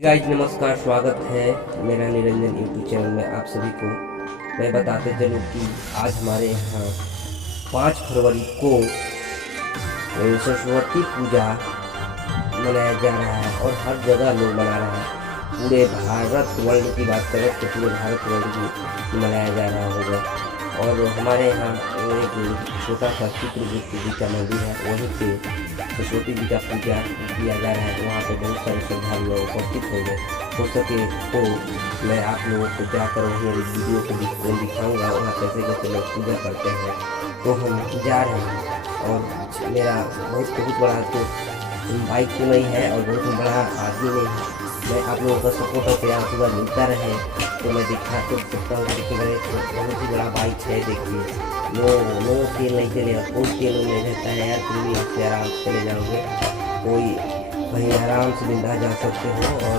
Guys नमस्कार, स्वागत है मेरा निरंजन यूट्यूब चैनल में आप सभी को। मैं बताते चलूँ कि आज हमारे यहाँ 5 फरवरी को सरस्वती पूजा मनाया जा रहा है और हर जगह लोग मना रहे हैं। पूरे भारत वर्ल्ड की बात करें तो पूरे भारत वर्ल्ड की मनाया जा रहा होगा। और हमारे यहाँ एक छोटा सा चित्रगुप्त जी का मंदिर है, वहीं पे सरस्वती जी का पूजा किया जा रहा है। वहाँ पे बहुत सारे श्रद्धालु लोग उपस्थित होंगे। हो सके तो मैं आप लोगों को जाकर वहीं वीडियो को दिखाऊंगा वहाँ कैसे कैसे लोग पूजा करते हैं। तो हम जा रहे हैं और मेरा बहुत बड़ा तो बाइक तो नहीं है और बहुत बड़ा आदमी नहीं है। मैं आप लोगों का सपोर्ट और प्यार सुबह मिलता रहे तो मैं दिखा तो सकता हूँ। देखिए बहुत ही बड़ा बाइक है, देखिए नो तेल नहीं चलेगा, कोई तेल नहीं रहता है यार। फिर भी आप आराम से चले जाओगे, कोई कहीं आराम से बिंदा जा सकते हो। और